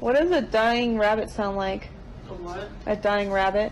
What does a dying rabbit sound like? A what? A dying rabbit.